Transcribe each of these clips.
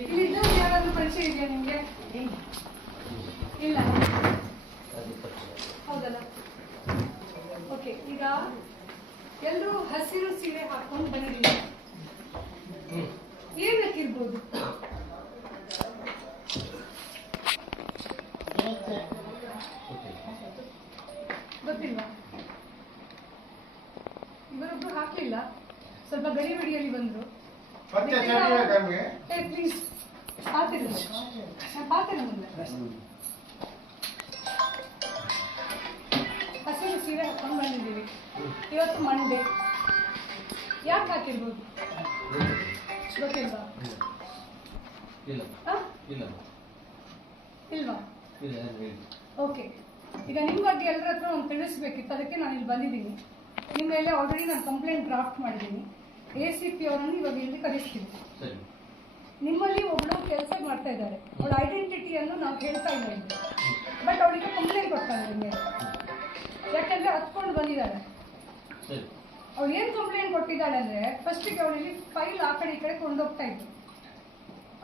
ಇಲ್ಲಿದ್ದ ಯಾರಾದ್ರೂ ಪರಿಚಯ ಇದೆಯಾ ನಿಮ್ಗೆ? ಇಲ್ಲ, ಹೌದಲ್ಲ? ಓಕೆ, ಈಗ ಎಲ್ಲರೂ ಹಸಿರು ಸೀರೆ ಹಾಕೊಂಡು ಬಂದಿದ್ದೀವಿ. ಏನಕ್ಕಿರ್ಬೋದು? ಗೊತ್ತಿಲ್ವಾ? ಇವರೊಬ್ರು ಹಾಕ್ಲಿಲ್ಲ, ಸ್ವಲ್ಪ ಗಡಿಬಿಡಿಯಲ್ಲಿ ಬಂದ್ರು. ಪ್ಲೀಸ್ ಪಾತಿರ ಮುಂದೆ ಹಸಿರು ಸೀರೆ ಹಾಕೊಂಡು ಬಂದಿದ್ದೀವಿ. ಇವತ್ತು ಮಂಡೇ. ಯಾಕೆ ಹಾಕಿರ್ಬೋದು? ಗೊತ್ತಿಲ್ವಾ? ಇಲ್ವಾ? ಓಕೆ, ಈಗ ನಿಮ್ಮ ಬಗ್ಗೆ ಎಲ್ಲರ ಹತ್ರ ಒಂದು ತಿಳಿಸ್ಬೇಕಿತ್ತು, ಅದಕ್ಕೆ ನಾನು ಇಲ್ಲಿ ಬಂದಿದ್ದೀನಿ. ನಿಮ್ಮ ಮೇಲೆ ಆಲ್ರೆಡಿ ನಾನು ಕಂಪ್ಲೇಂಟ್ ಡ್ರಾಫ್ಟ್ ಮಾಡಿದ್ದೀನಿ. ACP ಅವರನ್ನು ಇವಾಗ ಇಲ್ಲಿ ಕರೆಸ್ತೀನಿ. ನಿಮ್ಮಲ್ಲಿ ಒಬ್ಳು ಕೆಲಸ ಮಾಡ್ತಾ ಇದ್ದಾರೆ, ಅವಳ ಐಡೆಂಟಿಟಿಯನ್ನು ನಾವು ಹೇಳ್ತಾ ಇಲ್ಲ ಇಲ್ಲಿ, ಬಟ್ ಅವಳಿಗೆ ಕಂಪ್ಲೇಂಟ್ ಕೊಡ್ತಾನೆ ನಿಮ್ಮ ಮೇಲೆ. ಯಾಕಂದ್ರೆ ಹತ್ಕೊಂಡು ಬಂದಿದ್ದಾಳೆ. ಅವಳು ಏನ್ ಕಂಪ್ಲೇಂಟ್ ಕೊಟ್ಟಿದ್ದಾಳೆ ಅಂದ್ರೆ, ಫಸ್ಟಿಗೆ ಅವಳಿಗೆ ಫೈಲ್ ಆ ಕಡೆ ಈ ಕಡೆ ಕೊಂಡೋಗ್ತಾ ಇತ್ತು.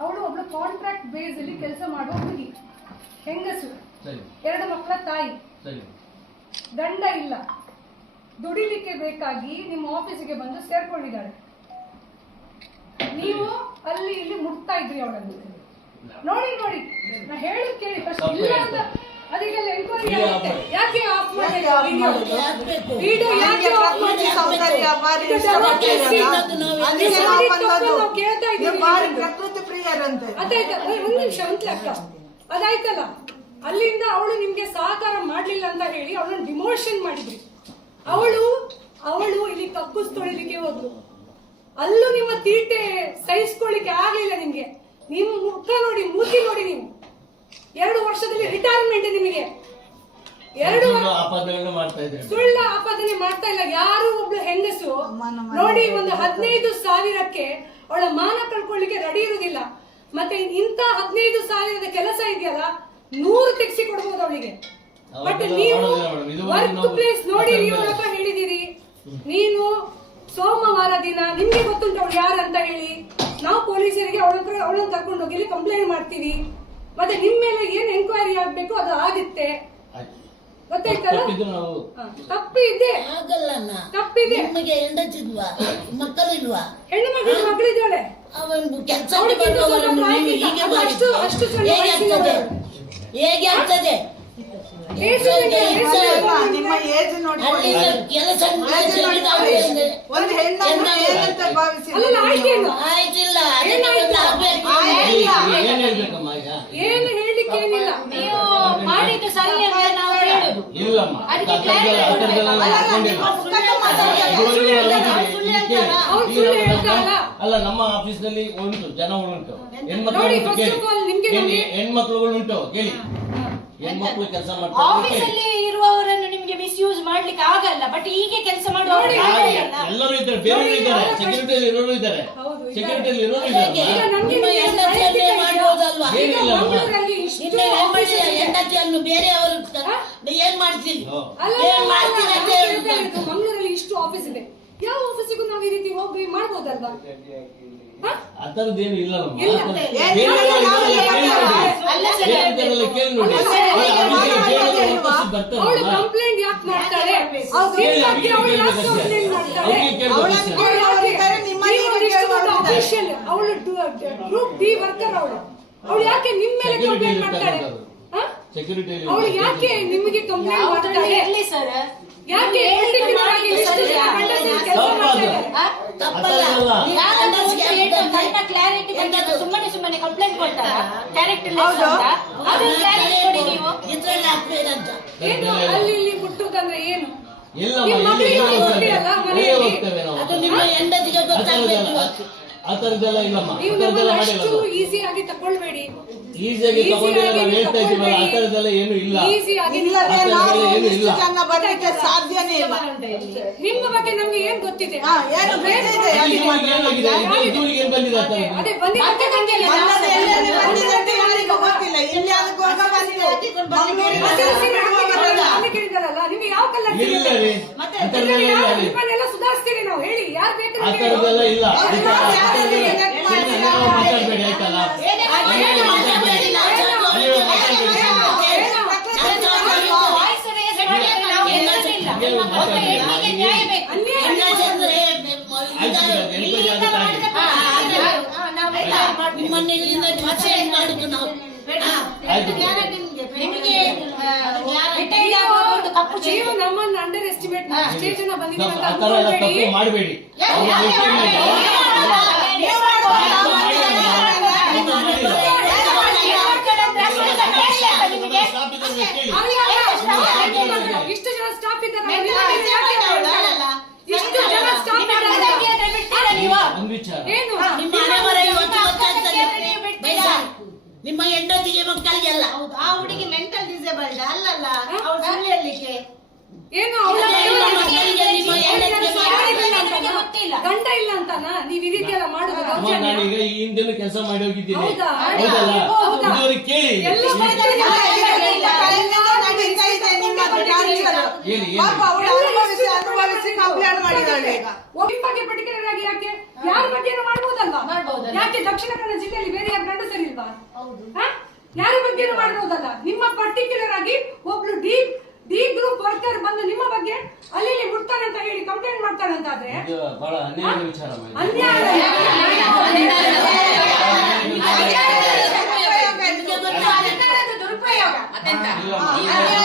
ಅವಳು ಒಬ್ಳು ಕಾಂಟ್ರಾಕ್ಟ್ ಬೇಸ್ ಅಲ್ಲಿ ಕೆಲಸ ಮಾಡುವ ಹುಡುಗಿ, ಹೆಂಗಸು, 2 ಮಕ್ಕಳ ತಾಯಿ, ಗಂಡ ಇಲ್ಲ, ದುಡಿಲಿಕ್ಕೆ ಬೇಕಾಗಿ ನಿಮ್ಮ ಆಫೀಸಿಗೆ ಬಂದು ಸೇರ್ಕೊಂಡಿದ್ದಾಳೆ. ನೀವು ಅಲ್ಲಿ ಇಲ್ಲಿ ಮುಟ್ತಾ ಇದ್ರಿ ಅವಳನ್ನು. ನೋಡಿ ನೋಡಿ, ನಾ ಹೇಳಿ ಕೇಳಿ ಫಸ್ಟ್. ಇಲ್ಲ ಅಂತ ಅದಕ್ಕೆಲ್ಲ ಎಂಕ್ವೈರಿ ಆಗುತ್ತೆ. ಯಾಕೆ ಆಫ್ ಮಾಡಿಲ್ಲ ವಿಡಿಯೋ? ಯಾಕೆ ಆಫ್ ಮಾಡಿಲ್ಲ? ಸೌಂದರ್ಯ ಬಾರಿ ಕೇಳ್ತಾ ಇದ್ದೀವಿ. ಪ್ರಕೃತಿ ಪ್ರಿಯರಂತೆ. ಅದಾಯ್ತಾ? ಒಂದ್ ನಿಮಿಷ ಅಂತ ಲೆಕ್ಕ ಅದಾಯ್ತಲ್ಲ. ಅಲ್ಲಿಂದ ಅವಳು ನಿಮ್ಗೆ ಸಹಕಾರ ಮಾಡ್ಲಿಲ್ಲ ಅಂತ ಹೇಳಿ ಅವಳನ್ನು ಡಿಮೋಷನ್ ಮಾಡಿದ್ರಿ. ಅವಳು ಇಲ್ಲಿ ಕಬ್ಬು ತೊಳಿಲಿಕ್ಕೆ ಹೋದ್ರು. ಅಲ್ಲೂ ನಿಮ್ಮ ತೀಟೆ ಸಹಿಸ್ಕೊಳ್ಳಿಕ್ಕೆ ಆಗ್ಲಿಲ್ಲ ನಿಮ್ಗೆ. ನಿಮ್ ಮುಖ ನೋಡಿ, ಮೂತಿ ನೋಡಿ, ನೀವು 2 ವರ್ಷದಲ್ಲಿ ರಿಟೈರ್ಮೆಂಟ್ ನಿಮಗೆ. 2 ಸುಳ್ಳ ಆಪಾದನೆ ಮಾಡ್ತಾ ಇಲ್ಲ. ಯಾರು ಒಬ್ಳು ಹೆಂಗಸು ನೋಡಿ, ಒಂದು 15,000ಕ್ಕೆ ಅವಳ ಮಾನ ಕಳ್ಕೊಳ್ಳಿಕ್ಕೆ ರೆಡಿ ಇರುವುದಿಲ್ಲ. ಮತ್ತೆ ಇಂತ 15,000ದ ಕೆಲಸ ಇದೆಯಲ್ಲ, 100 ತೆಗ್ಸಿ ಕೊಡ್ಬೋದು ಅವಳಿಗೆ. ಬಟ್ ನೀವು ವರ್ಕ್ ಪ್ಲೇಸ್ ನೋಡಿ, ನೀವಪ್ಪ ಹೇಳಿದಿರಿ. ನೀನು ಸೋಮವಾರ ದಿನ ನಿಮ್ಗೆ ಗೊತ್ತುಂಟು ಅವಳು ಯಾರು ಅಂತ ಹೇಳಿ, ನಾವು ಪೊಲೀಸರಿಗೆ ಅವಳನ್ನು ಕರ್ಕೊಂಡು ಹೋಗಿ ಇಲ್ಲಿ ಕಂಪ್ಲೇಂಟ್ ಮಾಡ್ತೀವಿ. ಮತ್ತೆ ನಿಮ್ ಮೇಲೆ ಏನ್ ಎಂಕ್ವೈರಿ ಆಗ್ಬೇಕು ಅದು ಆಗುತ್ತೆ. ಗೊತ್ತಾಯ್ತಲ್ಲ? ತಪ್ಪಿದೆ, ತಪ್ಪಿದೆ. ಮಕ್ಕಳಿಲ್ವಾ? ಹೆಣ್ಣು ಮಗಳಿದ್ದಾಳೆ. ಅಷ್ಟು ಹೇಗೆ ಆಗ್ತದೆ? ನಿಮ್ಮ ಏಜ್ ನೋಡಿ, ಒಂದು ಹೆಣ್ಣು ಭಾವಿಸಿ ಆಯ್ತಿಲ್ಲ. ಏನು ಹೇಳಲಿಕ್ಕೆ ಏನಿಲ್ಲ. ನೀವು ಮಾಡಿದ್ದು ಸರಿ ಅಂತ ನಾವು ಹೇಳುದು. ಅಲ್ಲ, ನಮ್ಮ ಆಫೀಸ್ ನಲ್ಲಿ ಉಂಟು, ಜನ ಉಂಟು, ಹೆಣ್ಮಕ್ಳುಗಳು ಉಂಟು. ಕೇಳಿ, ಹೆಣ್ಮಕ್ಳು ಕೆಲಸ ಮಾಡ್ತಾರೆ. ಆಫೀಸಲ್ಲಿ ಇರುವವರನ್ನು ನಿಮ್ಗೆ ಮಿಸ್ಯೂಸ್ ಮಾಡ್ಲಿಕ್ಕೆ ಆಗಲ್ಲ. ಬಟ್ ಹೀಗೆ ಕೆಲಸ ಮಾಡುವವರು ಎಲ್ಲರೂ ಇದ್ದಾರೆ, ಬೇರೆ ಇದ್ದಾರೆ, ಸೆಕ್ಯೂರಿಟಿಯಲ್ಲಿ ಇರೋರು ಇದ್ದಾರೆ, ಸೆಕ್ಯೂರಿಟಿಯಲ್ಲಿ ಇರೋರು ಇದ್ದಾರೆ. ಹೆಂಡತಿಯನ್ನು ಬೇರೆಯವರು ಏನ್ ಮಾಡ್ತೀವಿ? ಮಂಗಳೂರಲ್ಲಿ ಇಷ್ಟು ಆಫೀಸ್ ಇದೆ, ಯಾವ ಆಫೀಸಿಗೂ ನಾವು ಈ ರೀತಿ ಹೋಗಿ ಮಾಡ್ಬೋದಲ್ವಾ? ಅದರದ್ದೇನು ಇಲ್ಲ. ಕಂಪ್ಲೇಂಟ್ ಯಾಕೆ ಮಾಡ್ತಾರೆ? ಅವಳು ಗ್ರೂಪ್ ಡಿ ವರ್ಕರ್. ಅವಳು ಯಾಕೆ ನಿಮ್ಮ ಮೇಲೆ ಕಂಪ್ಲೇಂಟ್ ಮಾಡ್ತಾಳೆ? ಅವಳು ಯಾಕೆ ನಿಮಗೆ ಕಂಪ್ಲೇಂಟ್ ಮಾಡ್ತಾಳೆ? ಯಾಕೆ ಸುಮ್ಮನೆ ಸುಮ್ಮನೆ ಕಂಪ್ಲೇಂಟ್ ಕೊಡ್ತಾರ? ಅಲ್ಲಿ ಇಲ್ಲಿ ಮುಟ್ಟುವುದಂದ್ರೆ ಏನು? ಅದು ನಿಮ್ಮ ಹೆಂಡತಿಗೆ ಗೊತ್ತಾಗಬೇಕು. ಆ ತರದೆಲ್ಲ ಇಲ್ಲಮ್ಮ. ಅಷ್ಟು ಈಸಿಯಾಗಿ ತಗೊಳ್ಬೇಡಿ. ಈಸಿಯಾಗಿ ತಗೊಂಡಿಲ್ಲ, ನಾವು ಹೇಳ್ತಾ ಇದೀವಲ್ಲ, ಆ ತರದೆಲ್ಲ ಏನು ಇಲ್ಲ. ಬರ್ಲಿಕ್ಕೆ ಸಾಧ್ಯನೇ ಇಲ್ಲ. ನಿಮ್ಮ ಬಗ್ಗೆ ನಮ್ಗೆ ಏನ್ ಗೊತ್ತಿದೆ? ಏನ್ ಬಂದಿದೆ? ಅದೇ ಬಂದಿದೆ. ಗೊತ್ತಿಲ್ಲ. ಇಲ್ಲಿ ಅದಕ್ಕೆ ಮಾಲೀಕ ಇದ್ದಾರಲ್ಲ ನಿಮ್ಗೆ ಯಾವ ಕಲರ್ ಇಲ್ಲ ರೀ ಅಂತರ್ದೆಲ್ಲ ಇಲ್ಲ ರೀ ನಿಮ್ಮನ್ನೆಲ್ಲ ಸುಧಾರಿಸ್ತೀವಿ ನಾವು ಹೇಳಿ ಯಾರು ಬೇಕು ಆ ನಿಮ್ಗೆ? ತರದೆಲ್ಲ ಇಲ್ಲ ಯಾವ್ದು ನೀವು ಮಾತಾಡ್ಬೇಡಿ ಆಯ್ತಲ್ಲ ವಾಯ್ಸ್ ರೇಸ್ ಮಾಡಿ ನಾವು ಹೇಳೋದಿಲ್ಲ. ಒಬ್ಬ ಹೆಣ್ಣಿಗೆ ನ್ಯಾಯ ಬೇಕು. ಇಲ್ಲಿಂದ ಮಾಡಿದ ನಾವು ನಿಮ್ಮನ್ನು ಇಲ್ಲಿಂದ ಡಿಸೈಡ್ ಮಾಡುದು ನಾವು ಆಯ್ತು ನಿಮಗೆ ರಿಟೈರ್ಡ್ ಆಗುವುದು ತಪ್ಪು ನೀವು ನಮ್ಮನ್ನ ಅಂಡರ್ ಎಸ್ಟಿಮೇಟ್ ಎಷ್ಟೇ ಜನ ಬಂದಿದ್ದೀವಿ ಅಂತ ಆ ತರ ಎಲ್ಲ ಅನ್ಕೊಳ್ಬೇಡಿ. ತಪ್ಪು ಮಾಡಬೇಡಿ ಆಗ್ಲಿ ಅಲ್ಲ, ಇಷ್ಟು ಜನ ಸ್ಟಾಫ್ ಇದ್ದಾರೆ ಇಷ್ಟು ಜನ ಸ್ಟಾಫ್ ಇದ್ದಾರೆ ನೀವು ಒಂದು ವಿಚಾರ ಏನು ನಿಮ್ಮ ಹಣೆಬರ ಇವತ್ತು ಗೊತ್ತಾಗ್ತದೆ ಬೈಸಾರು. ನಿಮ್ಮ ಹೆಂಡತಿಗೆ ಮಕ್ಕಳಿಗೆಲ್ಲ ಹೌದು ಆ ಹುಡುಗಿ ಮೆಂಟಲ್ ಡಿಸೇಬಲ್ಡ್ ಅಲ್ಲಲ್ಲ ಅವ್ಳು ಸುಳ್ಳು ಹೇಳಲಿಕ್ಕೆ ಏನು ಅವಳ ಗೊತ್ತಿಲ್ಲ. ಗಂಡ ಇಲ್ಲ ಅಂತಾನ ನೀವ್ ಈ ರೀತಿ ಎಲ್ಲ ಮಾಡುದು ಅಮ್ಮ, ದೌರ್ಜನ್ಯ? ನಾನೀಗ ಈ ಹಿಂದೆನೂ ಕೆಲಸ ಮಾಡಿ ಹೋಗಿದ್ದೀನಿ ಹೌದಾ? ಹೌದಲ್ಲ ಹೌದಾ? ಇದುವರೆಗೆ ಕೇಳಿ ಎಲ್ಲ ಬೈತಾರೆ. ನಡೀತಾ ಇದೆ ನಿಮ್ಮದು ಟಾರ್ಚರ್. ಹೇಳಿ ಪಾಪ ಅವಳು ಅನುಭವಿಸಿ ಕಂಪ್ಲೇಂಟ್ ಮಾಡಿದಾಳೆ ಈಗ. ಒಬ್ಬ ಬಗ್ಗೆ ಪರ್ಟಿಕ್ಯುಲರ್ ಆಗಿ ಯಾಕೆ ಯಾರ ಬಗ್ಗೆ ಮಾಡ್ಬೋದಲ್ಲ ಯಾಕೆ ದಕ್ಷಿಣ ಕನ್ನಡ ಜಿಲ್ಲೆಯಲ್ಲಿ ಬೇರೆ ಯಾರು ಗಂಡಸರು ಇಲ್ವಾ ಯಾರ ಬಗ್ಗೆ ಮಾಡ್ಬೋದಲ್ಲ ನಿಮ್ಮ ಪರ್ಟಿಕ್ಯುಲರ್ ಆಗಿ ಒಬ್ಳು ಡಿ ಗ್ರೂಪ್ ವರ್ಕರ್ ಬಂದು ನಿಮ್ಮ ಬಗ್ಗೆ ಅಲ್ಲಿ ಮುಟ್ತಾನೆ ಅಂತ ಹೇಳಿ ಕಂಪ್ಲೇಂಟ್ ಮಾಡ್ತಾನೆ ಅಂತ ಆದ್ರೆ ಇದು ಬಹಳ ಅನ್ಯಾಯದ ವಿಚಾರ ಅಮ್ಮ ಇದು. ಅನ್ಯಾಯ ಅಧಿಕಾರದ ದುರುಪಯೋಗ ಇಲ್ಲ ಅಮ್ಮ.